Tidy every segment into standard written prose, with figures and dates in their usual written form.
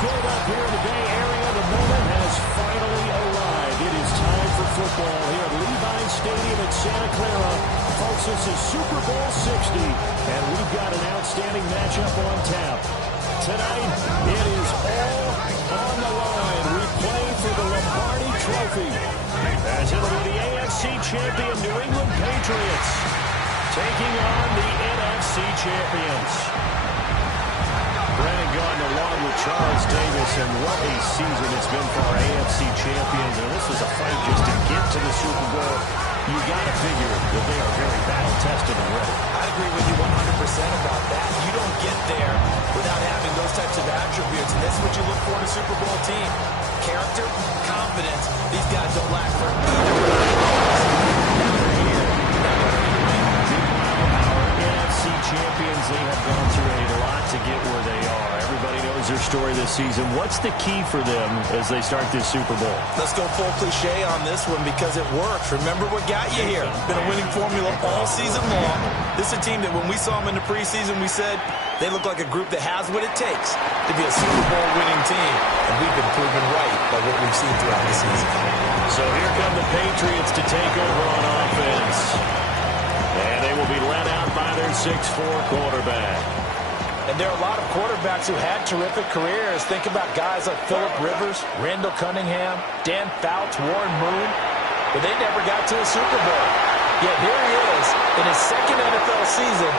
build up here in the Bay Area. The moment has finally arrived. It is time for football here at Levi Stadium in Santa Clara. Folks, this is Super Bowl 60, and we've got an outstanding matchup on tap. Tonight, it is all on the line. We play for the Lombardi Trophy, as it'll be the AFC champion New England Patriots taking on the NFC champions. Brandon Gordon along with Charles Davis, and what a season it's been for our AFC champions. And this is a fight just to get to the Super Bowl. You got to figure that they are very battle-tested and ready. I agree with you 100% about that. You don't get there without having those types of attributes, and that's what you look for in a Super Bowl team. Character, confidence. These guys don't lack for NFC champions, they have gone through a lot to get where they are. Everybody knows their story this season. What's the key for them as they start this Super Bowl? Let's go full cliche on this one because it works. Remember what got you here. Been a winning formula all season long. This is a team that when we saw them in the preseason, we said they look like a group that has what it takes to be a Super Bowl winning team. And we've been proven right by what we've seen throughout the season. So here come the Patriots to take over on offense. And they will be led out by their 6'4" quarterback. And there are a lot of quarterbacks who had terrific careers. Think about guys like Phillip Rivers, Randall Cunningham, Dan Fouts, Warren Moon. But they never got to a Super Bowl. Yet here he is in his second NFL season,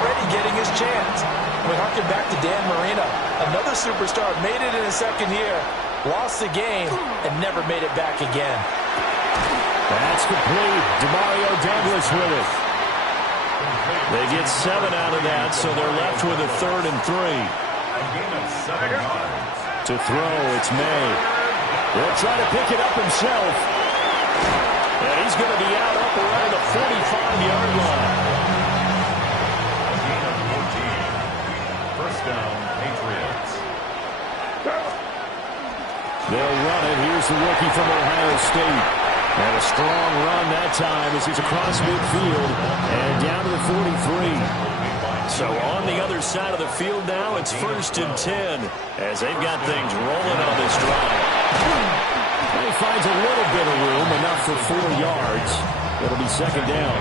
already getting his chance. We harken back to Dan Marino. Another superstar made it in his second year, lost the game, and never made it back again. That's complete. Demario Douglas with it. They get 7 out of that, so they're left with a 3rd and 3. To throw, it's May. He'll try to pick it up himself. And he's going to be out up around the 45-yard line. A gain of 14. First down, Patriots. They'll run it. Here's the rookie from Ohio State. And a strong run that time as he's across midfield and down to the 43. So on the other side of the field now, it's 1st and 10 as they've got things rolling on this drive. And he finds a little bit of room, enough for 4 yards. It'll be 2nd down.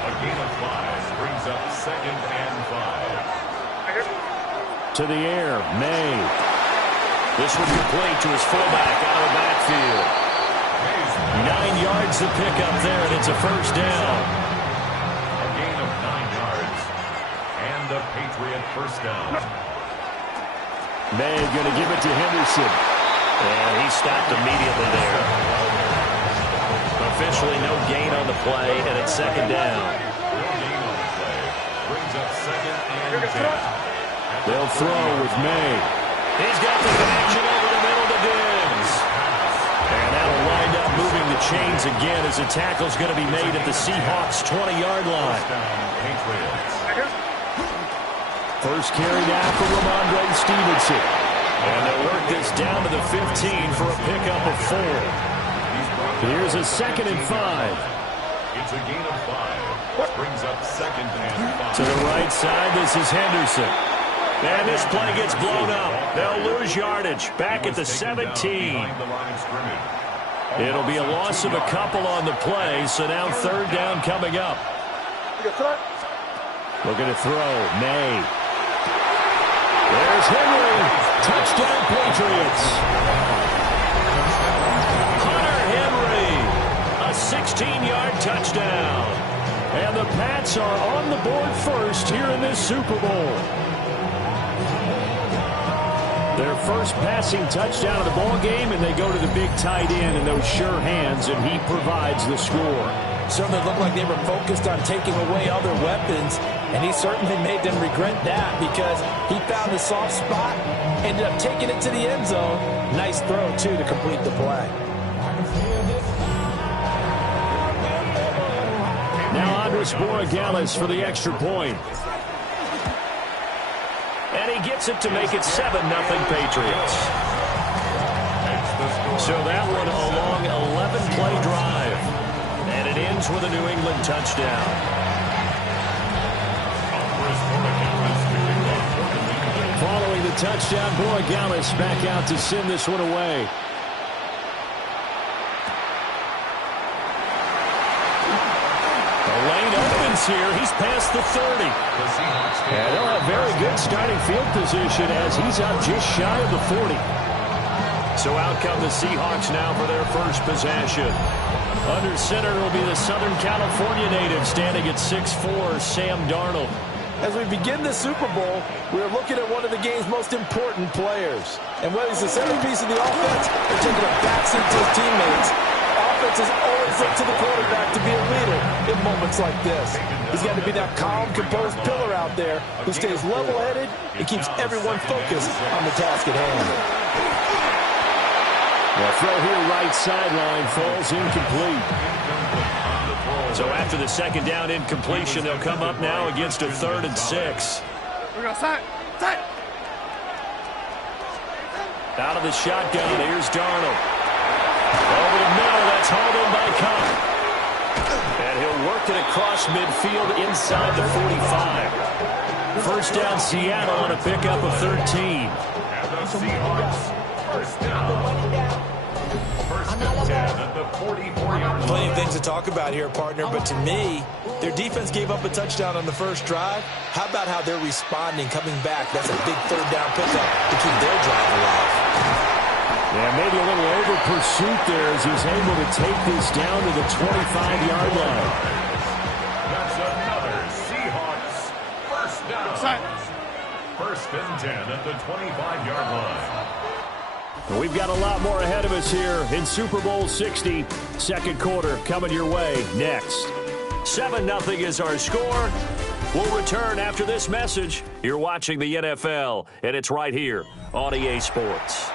A gain of 5 brings up 2nd and 5. To the air, May. This one complete to his fullback out of the backfield. 9 yards to pick up there, and it's a 1st down. A gain of 9 yards. And a Patriot 1st down. May going to give it to Henderson. And he stopped immediately there. Officially no gain on the play, and it's 2nd down. No gain on the play. Brings up 2nd and 10. They'll throw with May. He's got the connection over the middle to Diggs. And that'll wind up moving the chains again as the tackle's going to be made at the Seahawks' 20-yard line. First carry now for Ramondre Stevenson. And they'll work this down to the 15 for a pickup of 4. Here's a 2nd and 5. It's a gain of 5. Brings up 2nd and 5. To the right side, this is Henderson. And this play gets blown up. They'll lose yardage. Back at the 17. It'll be a loss of a couple on the play, so now 3rd down coming up. Looking to throw. May. There's Henry. Touchdown, Patriots. Hunter Henry. A 16-yard touchdown. And the Pats are on the board first here in this Super Bowl. Their first passing touchdown of the ball game, and they go to the big tight end in those sure hands, and he provides the score. Certainly looked like they were focused on taking away other weapons, and he certainly made them regret that because he found the soft spot, ended up taking it to the end zone. Nice throw, too, to complete the play. Now Andres Borregales for the extra point. And he gets it to make it 7-0 Patriots. So that one a long 11-play drive. And it ends with a New England touchdown. Following the touchdown, Borregales back out to send this one away. The lane opens here. He's past the 30. And they'll have very good starting field position as he's out just shy of the 40. So out come the Seahawks now for their first possession. Under center will be the Southern California native standing at 6'4", Sam Darnold. As we begin the Super Bowl, we're looking at one of the game's most important players. And whether he's the centerpiece of the offense or taking a backseat to his teammates, offenses always look to the quarterback to be a leader in moments like this. He's got to be that calm, composed pillar out there who stays level-headed and keeps everyone focused on the task at hand. The throw here, right sideline, falls incomplete. So after the second down incompletion, they'll come up now against a 3rd and 6. Out of the shotgun, here's Darnold. Over the middle, that's hauled in by Cobb. And he'll work it across midfield inside the 45. First down, Seattle on a pickup of 13. And the Seahawks, first down. First and 10 at the 44-yard line. Plenty of things to talk about here, partner, but to me, their defense gave up a touchdown on the first drive. How about how they're responding, coming back? That's a big 3rd down pickup to keep their drive alive. Yeah, maybe a little over pursuit there as he's able to take this down to the 25-yard line. That's another Seahawks first down. First and 10 at the 25-yard line. We've got a lot more ahead of us here in Super Bowl 60. Second quarter coming your way next. 7-0 is our score. We'll return after this message. You're watching the NFL, and it's right here on EA Sports.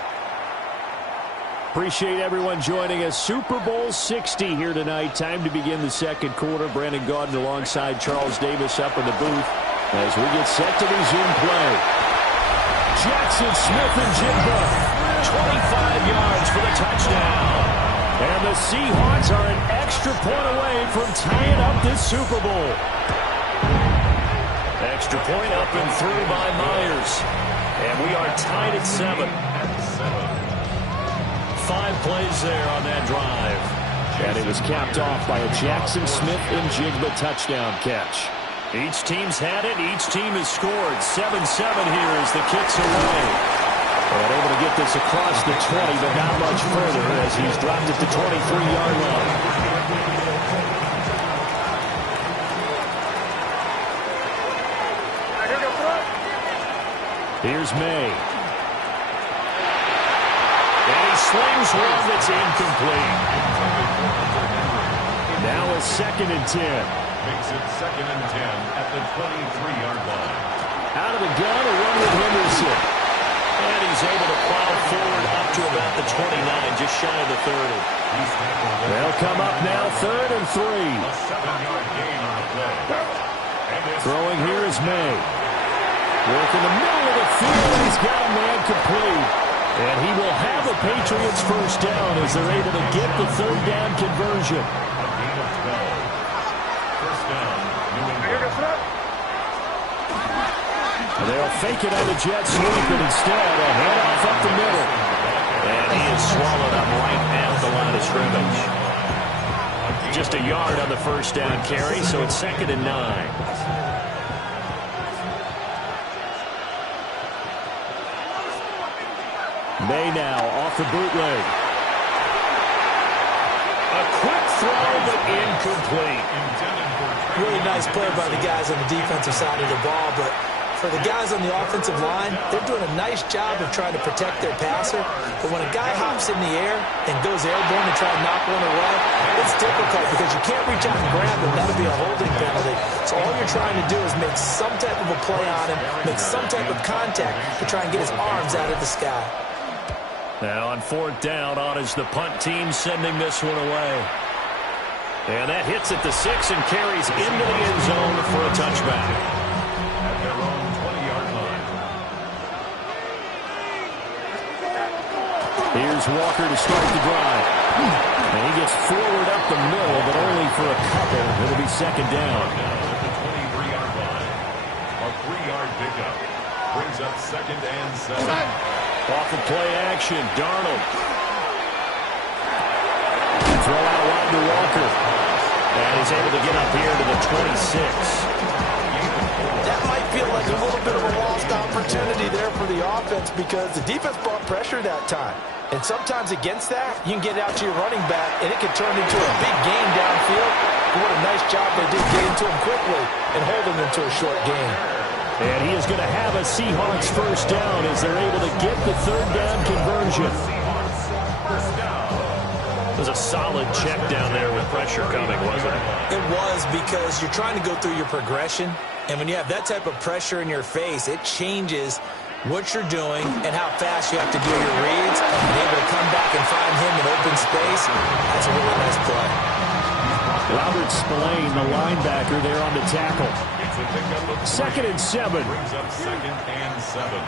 Appreciate everyone joining us. Super Bowl 60 here tonight. Time to begin the second quarter. Brandon Gaudin alongside Charles Davis up in the booth as we get set to resume play. Jackson Smith and Jigba. 25 yards for the touchdown. And the Seahawks are an extra point away from tying up this Super Bowl. Extra point up and through by Myers. And we are tied at 7. 5 plays there on that drive. And it was capped off by a Jackson Smith and Jigba touchdown catch. Each team's had it. Each team has scored. 7-7 here as the kick's away. And able to get this across the 20, but not much further as he's dropped it to 23-yard line. Here's May. And he slings one that's incomplete. Now a 2nd and 10. Makes it 2nd and 10 at the 23-yard line. Out of the gun, a run with Henderson. And he's able to plow forward up to about the 29, just shy of the 30. They'll come up now 3rd and 3. A 7-yard gain on the play. Throwing here is May. Work in the middle of the field. He's got a man complete. And he will have a Patriots first down as they're able to get the 3rd down conversion. A gain of 12. First down, New England. They'll fake it on the jet sweep, and instead a handoff up the middle. And he is swallowed up right at the line of scrimmage. Just a yard on the first down carry, so it's 2nd and 9. May now off the bootleg. A quick throw, but incomplete. Really nice play by the guys on the defensive side of the ball, but for the guys on the offensive line, they're doing a nice job of trying to protect their passer. But when a guy hops in the air and goes airborne to try and knock one away, it's difficult because you can't reach out and grab him. That'll be a holding penalty. So all you're trying to do is make some type of a play on him, make some type of contact to try and get his arms out of the sky. Now on 4th down, on is the punt team sending this one away. And that hits at the 6 and carries into the end zone for a touchback. At their own 20-yard line. Here's Walker to start the drive. And he gets forward up the middle, but only for a couple. It'll be 2nd down. At the 23-yard line. A 3-yard pickup. brings up 2nd and 7. Off of play action, Darnold. Throw out wide to Walker. And he's able to get up here to the 26. That might feel like a little bit of a lost opportunity there for the offense because the defense brought pressure that time. And sometimes against that, you can get out to your running back, and it can turn into a big gain downfield. But what a nice job they did getting to him quickly and holding him to a short gain. And he is going to have a Seahawks first down as they're able to get the 3rd down conversion. It was a solid check down there with pressure coming, wasn't it? It was because you're trying to go through your progression, and when you have that type of pressure in your face, it changes what you're doing and how fast you have to do your reads. And able to come back and find him in open space, that's a really nice play. Robert Spillane, the linebacker, there on the tackle. 2nd and 7. Brings up 2nd and 7.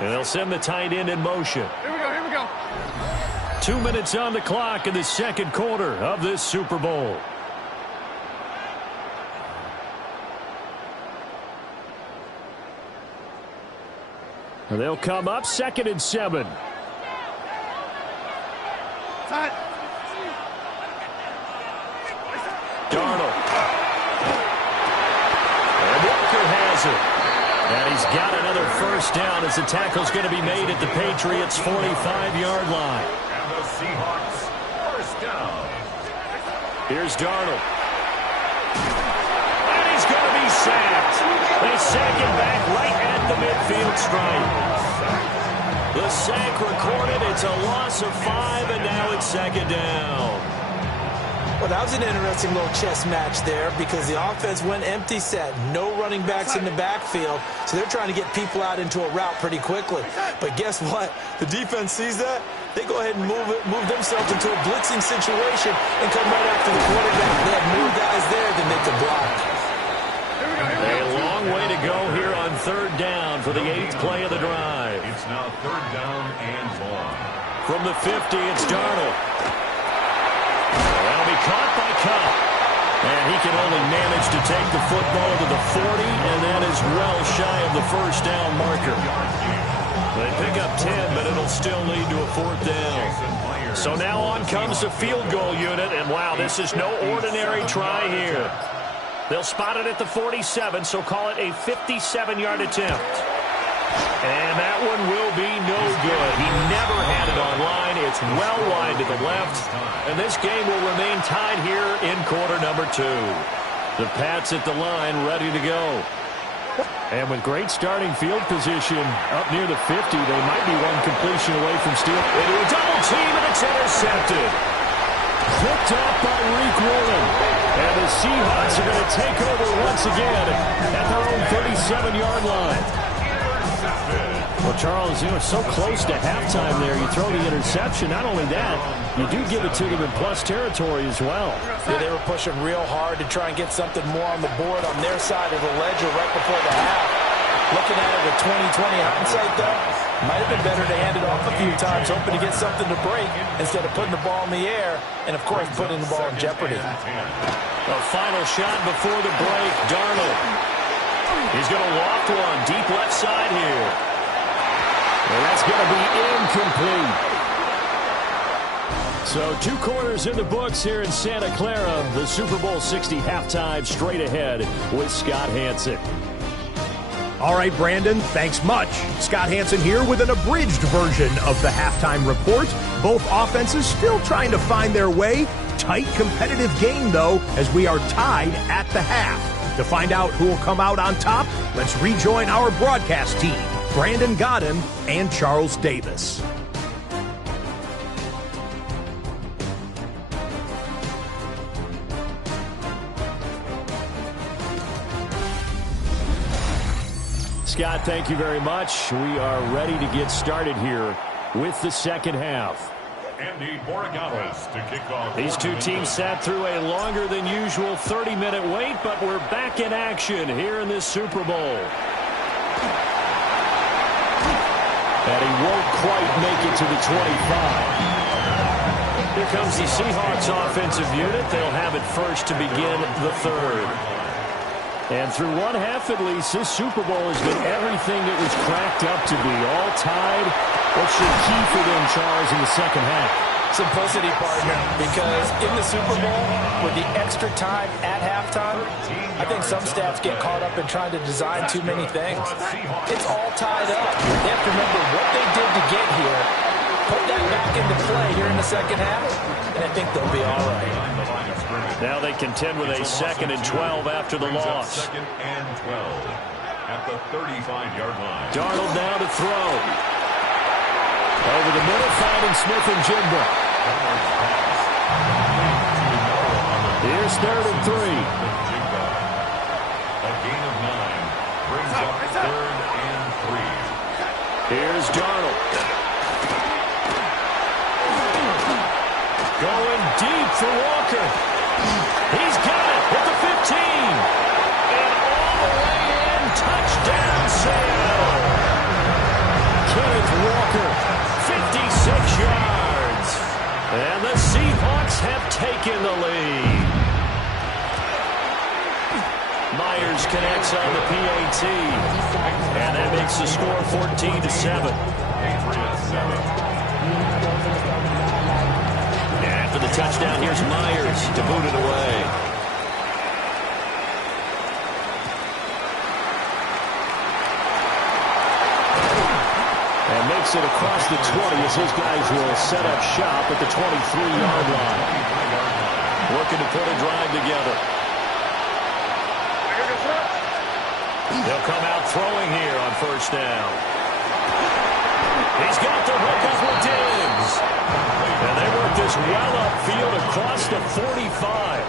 And they'll send the tight end in motion. Here we go. 2 minutes on the clock in the 2nd quarter of this Super Bowl. And they'll come up 2nd and 7. Darnold. And Walker has it. And he's got another first down as the tackle's going to be made at the Patriots' 45-yard line. And the Seahawks first down. Here's Darnold. And he's going to be sacked. They sack him back right at the midfield stripe. The sack recorded. It's a loss of 5, and now it's 2nd down. Well, that was an interesting little chess match there because the offense went empty set. No running backs in the backfield, so they're trying to get people out into a route pretty quickly. But guess what? The defense sees that. They go ahead and move themselves into a blitzing situation and come right after the quarterback. They have more guys there than they can block. A long way to go here on 3rd down for the 8th play of the drive. It's now 3rd down and long. From the 50, it's Darnold. That'll be caught by Cup. And he can only manage to take the football to the 40, and that is well shy of the first down marker. They pick up 10, but it'll still lead to a 4th down. So now on comes the field goal unit, and wow, this is no ordinary try here. They'll spot it at the 47, so call it a 57-yard attempt. And that one will be no good. He never had it on line. It's well wide to the left. And this game will remain tied here in quarter number 2. The Pats at the line ready to go. And with great starting field position up near the 50, they might be one completion away from steal. Into a double team, and it's intercepted. Picked up by Reek Willen. And the Seahawks are going to take over once again at their own 37-yard line. Well, Charles, you know, so close to halftime there. You throw the interception. Not only that, you do give it to them in plus territory as well. Yeah, they were pushing real hard to try and get something more on the board on their side of the ledger right before the half. Looking at it with 20/20 hindsight, though, might have been better to hand it off a few times, hoping to get something to break instead of putting the ball in the air and, of course, putting the ball in jeopardy. A final shot before the break. Darnold. He's going to loft one deep left side here. And that's going to be incomplete. So 2 quarters in the books here in Santa Clara. The Super Bowl 60 halftime straight ahead with Scott Hanson. All right, Brandon, thanks much. Scott Hanson here with an abridged version of the halftime report. Both offenses still trying to find their way. Tight competitive game, though, as we are tied at the half. To find out who will come out on top, let's rejoin our broadcast team, Brandon Godden and Charles Davis. Scott, thank you very much. We are ready to get started here with the second half. Andy Borregales to kick off. These two teams sat through a longer than usual 30-minute wait, but we're back in action here in this Super Bowl. And he won't quite make it to the 25. Here comes the Seahawks offensive unit. They'll have it first to begin the third. And through one half at least, this Super Bowl has been everything it was cracked up to be. All tied. What's your key for them, Charles, in the second half? Simplicity, partner, because in the Super Bowl, with the extra time at halftime, I think some staffs get caught up in trying to design too many things. It's all tied up. They have to remember what they did to get here, put that back into play here in the second half, and I think they'll be all right. Now they contend with a 2nd and 12 after the loss. 2nd and 12 at the 35-yard line. Darnold now to throw. Over the middle, finding Smith and Jigba. Here's 3rd and 3. A gain of 9 brings up 3rd and 3. Here's Darnold. Going deep for Walker. He's got it at the 15. And all the way in. Touchdown, Seattle. Kenneth Walker, 56 yards. And the Seahawks have taken the lead. Myers connects on the PAT. And that makes the score 14-7. Patriots 7. After the touchdown, here's Myers to boot it away. And makes it across the 20 as his guys will set up shop at the 23-yard line. Looking to put a drive together. They'll come out throwing here on 1st down. He's got the hook up with Diggs. And they work this well upfield across the 45.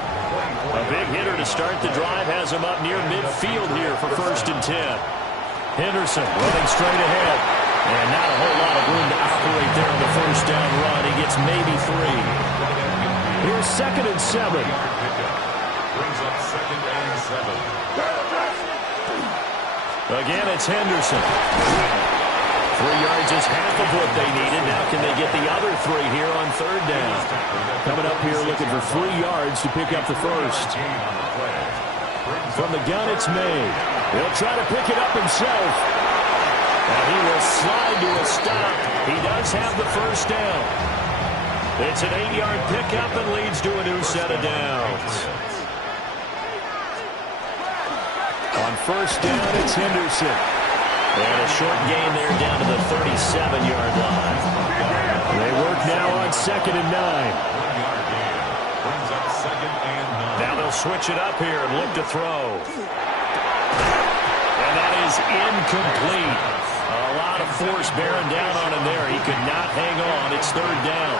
A big hitter to start the drive has him up near midfield here for 1st and 10. Henderson running straight ahead. And not a whole lot of room to operate there on the 1st down run. He gets maybe 3. Here's 2nd and 7. Brings up 2nd and 7. Again, it's Henderson. 3 yards is half of what they needed. Now can they get the other 3 here on 3rd down? Coming up here looking for 3 yards to pick up the 1st. From the gun, it's made. He'll try to pick it up himself. And he will slide to a stop. He does have the 1st down. It's an 8-yard pickup and leads to a new set of downs. On 1st down, it's Henderson. And a short gain there down to the 37-yard line. They work now on 2nd and 9. 1-yard gain. Brings up 2nd and 9. Now they'll switch it up here and look to throw. And that is incomplete. A lot of force bearing down on him there. He could not hang on. It's 3rd down.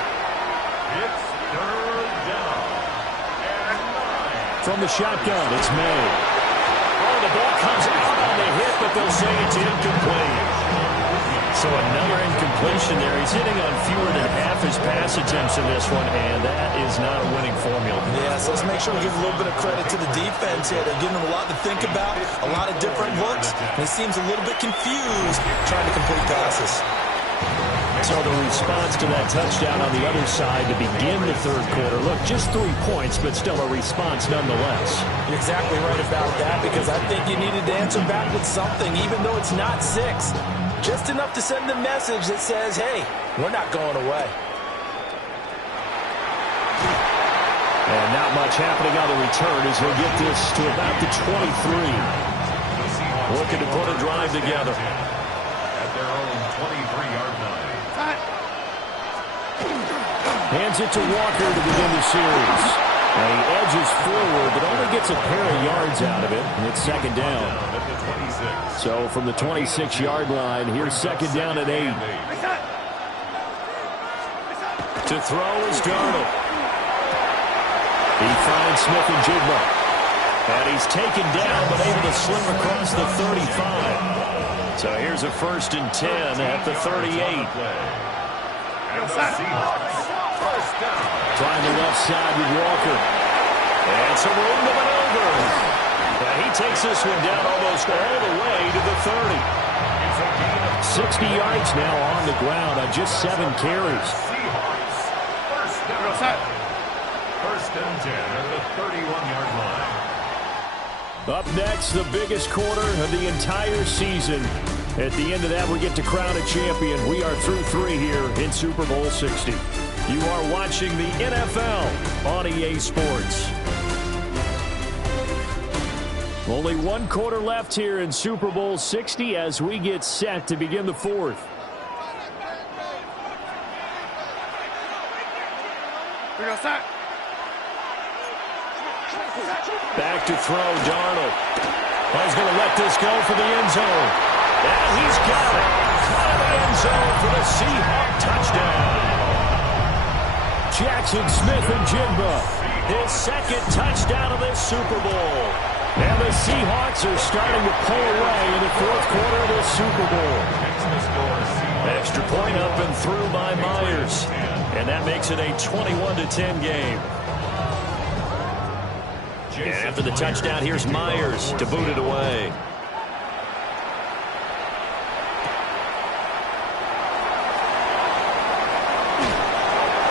It's 3rd down. And 9. From the shotgun, it's made. Oh, the ball comes out on the hit, but they'll say it's incomplete. So another incompletion there. He's hitting on fewer than half his pass attempts in this one, and that is not a winning formula. Yes, let's make sure we give a little bit of credit to the defense here. They're giving him a lot to think about, a lot of different looks, and he seems a little bit confused trying to complete passes. So the response to that touchdown on the other side to begin the 3rd quarter. Look, just 3 points, but still a response nonetheless. You're exactly right about that, because I think you needed to answer back with something, even though it's not 6. Just enough to send the message that says, hey, we're not going away. And not much happening on the return as they get this to about the 23. Looking to put a drive together. At their own 23-yard line. Hands it to Walker to begin the series. And he edges forward, but only gets a pair of yards out of it. And it's 2nd down. At the 26. So from the 26-yard line, here's 2nd down at 8. To throw is Darnold. He finds Smith and Jigba. And he's taken down, but able to slip across the 35. So here's a 1st and 10 at the 38. And the Seahawks, 1st down. Trying the left side with Walker. And some room to maneuver. And he takes this one down almost all the way to the 30. 60 yards now on the ground on just 7 carries. Seahawks, 1st down. 1st and 10 at the 31-yard line. Up next, the biggest quarter of the entire season. At the end of that, we get to crown a champion. We are through 3 here in Super Bowl 60. You are watching the NFL on EA Sports. Only 1 quarter left here in Super Bowl 60 as we get set to begin the 4th. Back to throw, Darnold. He's going to let this go for the end zone. And he's got it. Out of the end zone for the Seahawks touchdown. Jackson Smith-Njigba, his 2nd touchdown of this Super Bowl. And the Seahawks are starting to pull away in the 4th quarter of this Super Bowl. Extra point up and through by Myers. And that makes it a 21-10 game. And after the touchdown, here's Myers to boot it away.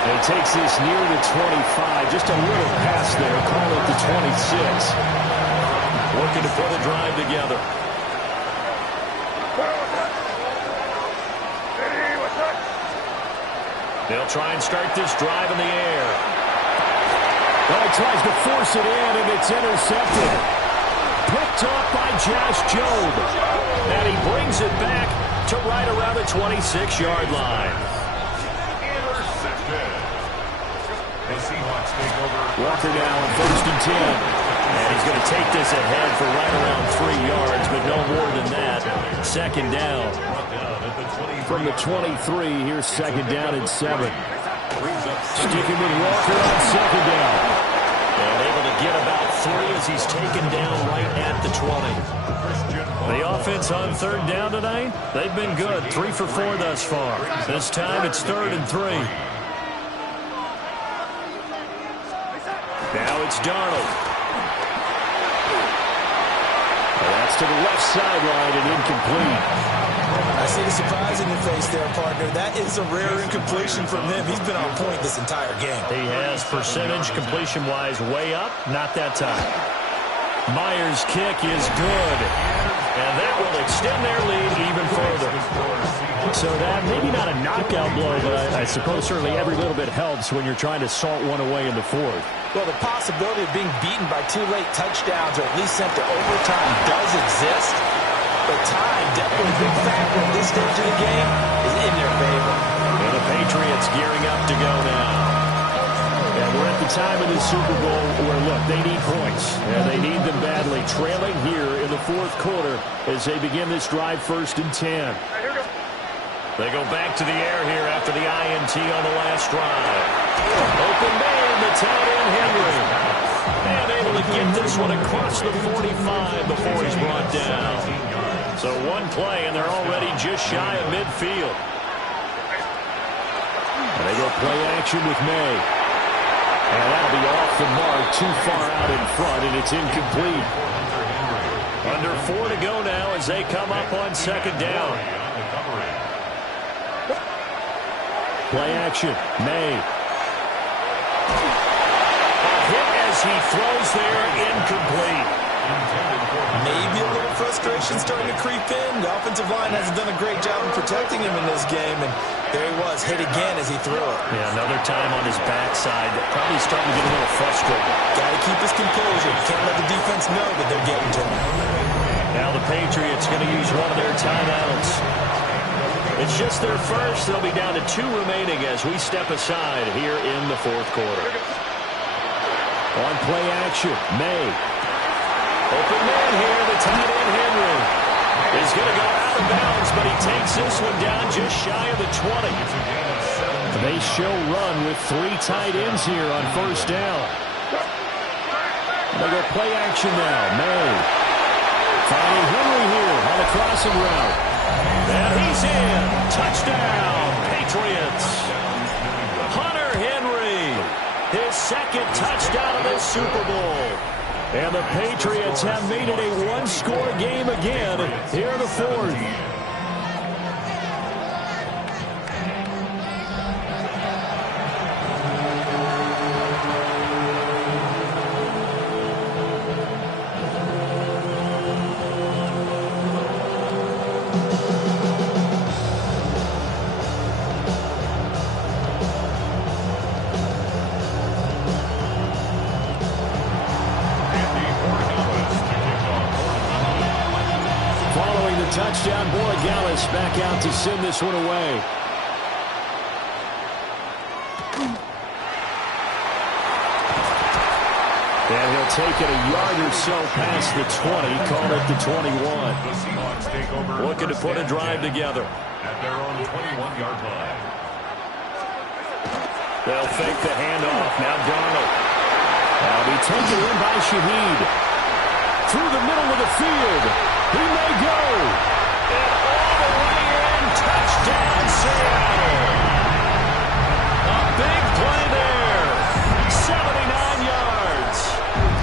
And he takes this near the 25. Just a little pass there. Call it the 26. Working to put a drive together. They'll try and start this drive in the air. Well, he tries to force it in, and it's intercepted. Picked up by Josh Jobe. And he brings it back to right around the 26-yard line. Intercepted. The Seahawks take over. Walker now on 1st and 10. And he's going to take this ahead for right around 3 yards, but no more than that. 2nd down. From the 23, here's 2nd down and 7. Sticking with Walker on 2nd down. And able to get about 3 as he's taken down right at the 20. The offense on 3rd down tonight, they've been good. 3 for 4 thus far. This time it's 3rd and 3. Now it's Darnold. And that's to the left sideline and incomplete. I see the surprise in your face there, partner. That is a rare incompletion from him. He's been on point this entire game. He has percentage completion-wise way up. Not that time. Myers' kick is good. And that will extend their lead even further. So that, maybe not a knockout blow, but I suppose certainly every little bit helps when you're trying to salt one away in the 4th. Well, the possibility of being beaten by 2 late touchdowns or at least sent to overtime does exist. But time, definitely a big factor in this stage of the game, is in their favor. And the Patriots gearing up to go now. And we're at the time of the Super Bowl where, look, they need points. And they need them badly. Trailing here in the 4th quarter as they begin this drive 1st and 10. They go back to the air here after the INT on the last drive. Open man, the tight end Henry. And able to get this one across the 45 before he's brought down. So 1 play, and they're already just shy of midfield. And they go play action with May. And that'll be off the mark, too far out in front, and it's incomplete. Under 4 to go now as they come up on 2nd down. Play action, May. A hit as he throws there, incomplete. Maybe a little frustration starting to creep in. The offensive line hasn't done a great job of protecting him in this game, and there he was, hit again as he threw it. Yeah, another time on his backside. Probably starting to get a little frustrated. Got to keep his composure. Can't let the defense know that they're getting to him. Now the Patriots going to use one of their timeouts. It's just their first. They'll be down to 2 remaining as we step aside here in the 4th quarter. On play action, May. Open man here, the tight end Henry is going to go out of bounds, but he takes this one down just shy of the 20. They show run with 3 tight ends here on 1st down. They go play action now, May. Finding Henry here on the crossing route. And he's in. Touchdown, Patriots. Hunter Henry, his 2nd touchdown of this Super Bowl. And the Patriots have made it a 1-score game again here in the 4th. touchdown. Borregales back out to send this one away. And he'll take it a yard or so past the 20, call it the 21. The Seahawks take over. Looking to put a drive together. At their own 21-yard line. They'll fake the handoff. Now Darnold. That'll be taken in by Shaheed. Through the middle of the field. He may go. And all the way in. Touchdown, Seattle. A big play there. 79 yards.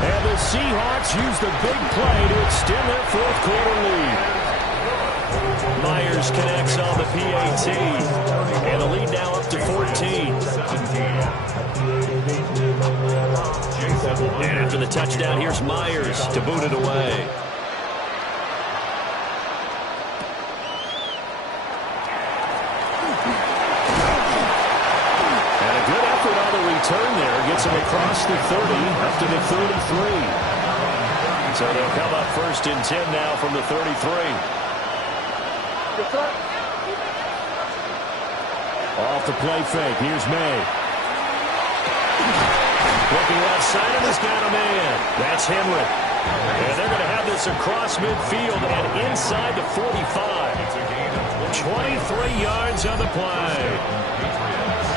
And the Seahawks use the big play to extend their fourth quarter lead. Myers connects on the PAT. And the lead now up to 14. And after the touchdown, here's Myers to boot it away. And a good effort on the return there. Gets him across the 30 up to the 33. So they'll come up first and 10 now from the 33. Off the play fake. Here's May. Looking left side, and he's got a man. That's Henry. And they're going to have this across midfield and inside the 45. 23 yards on the play.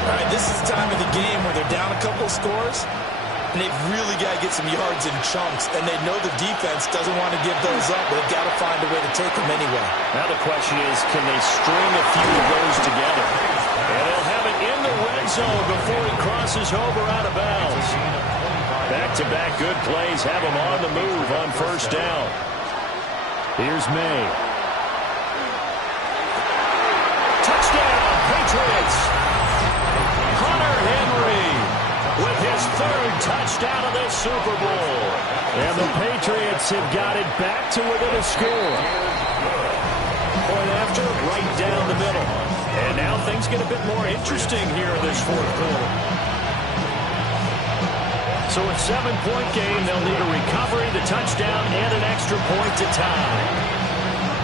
All right, this is the time of the game where they're down a couple of scores, and they've really got to get some yards in chunks, and they know the defense doesn't want to give those up, but they've got to find a way to take them anyway. Now the question is, can they string a few of those together? And they'll have it in the red zone before he crosses over out of bounds. Back-to-back good plays have him on the move on first down. Here's May. Touchdown, Patriots. Hunter Henry with his third touchdown of this Super Bowl. And the Patriots have got it back to within a score. Point after, right down the middle. And now things get a bit more interesting here in this fourth quarter. So a 7-point game, they'll need a recovery, the touchdown, and an extra point to tie.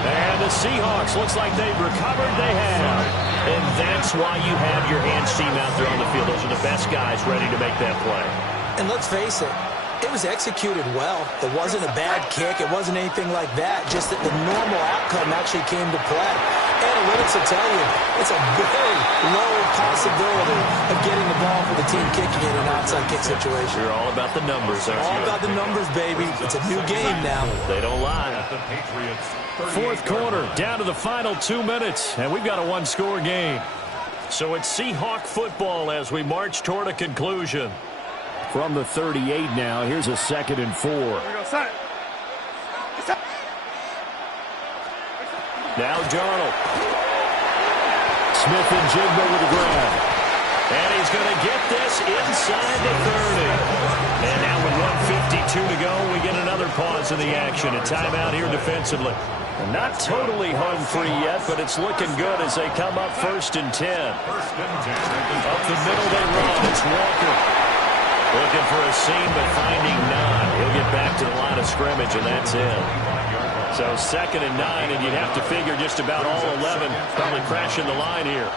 And the Seahawks, looks like they've recovered. They have. And that's why you have your hands team out there on the field. Those are the best guys ready to make that play. And let's face it, it was executed well. It wasn't a bad kick. It wasn't anything like that. Just that the normal outcome actually came to play. Analytics will tell you it's a very low possibility of getting the ball for the team kicking in an outside kick situation. You're all about the numbers, aren't you? All about the numbers, baby. It's a new game now. They don't lie. Fourth quarter, down to the final 2 minutes, and we've got a one-score game. So it's Seahawk football as we march toward a conclusion. From the 38 now, here's a 2nd and 4. Now Darnold. Smith and Jigba with the grab. And he's going to get this inside the 30. And now with 1:52 to go, we get another pause in the action. A timeout here defensively. And not totally home free yet, but it's looking good as they come up 1st and 10. Up the middle they run. It's Walker. Looking for a seam, but finding none. He'll get back to the line of scrimmage, and that's it. So 2nd and 9, and you'd have to figure just about all 11 probably crashing the line here.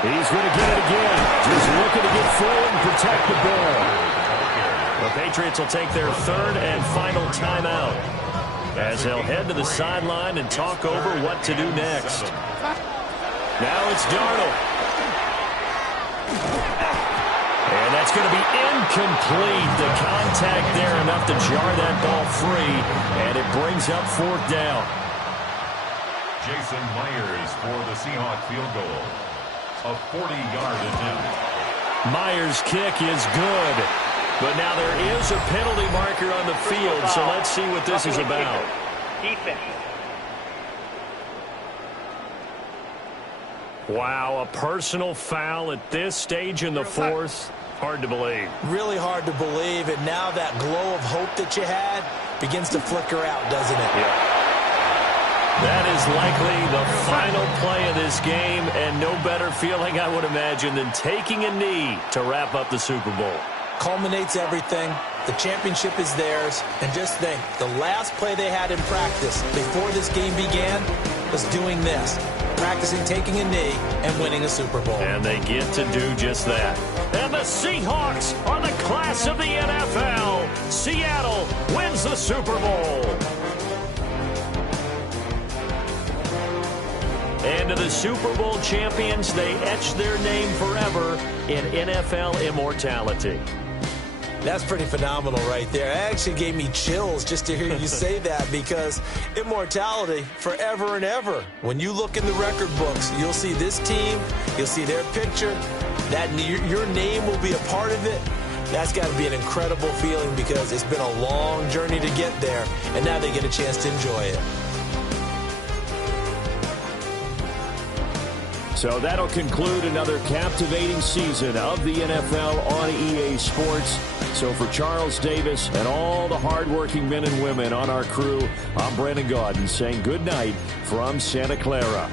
He's going to get it again. Just looking to get forward and protect the ball. The Patriots will take their 3rd and final timeout as they'll head to the sideline and talk over what to do next. Now it's Darnold. And that's going to be incomplete. The contact there enough to jar that ball free, and it brings up 4th down. Jason Myers for the Seahawks field goal. A 40-yard attempt. Myers' kick is good, but now there is a penalty marker on the field, so let's see what this is about. Defense. Wow, a personal foul at this stage in the 4th. Hard to believe. Really hard to believe, and now that glow of hope that you had begins to flicker out, doesn't it? Yeah. That is likely the final play of this game, and no better feeling, I would imagine, than taking a knee to wrap up the Super Bowl. Culminates everything. The championship is theirs. And just think, the last play they had in practice before this game began was doing this, practicing taking a knee and winning a Super Bowl. And they get to do just that. And the Seahawks are the class of the NFL. Seattle wins the Super Bowl. And to the Super Bowl champions, they etch their name forever in NFL immortality. That's pretty phenomenal right there. It actually gave me chills just to hear you say that, because immortality forever and ever. When you look in the record books, you'll see this team, you'll see their picture, that your name will be a part of it. That's got to be an incredible feeling, because it's been a long journey to get there, and now they get a chance to enjoy it. So that'll conclude another captivating season of the NFL on EA Sports. So for Charles Davis and all the hardworking men and women on our crew, I'm Brandon Gaudin saying good night from Santa Clara.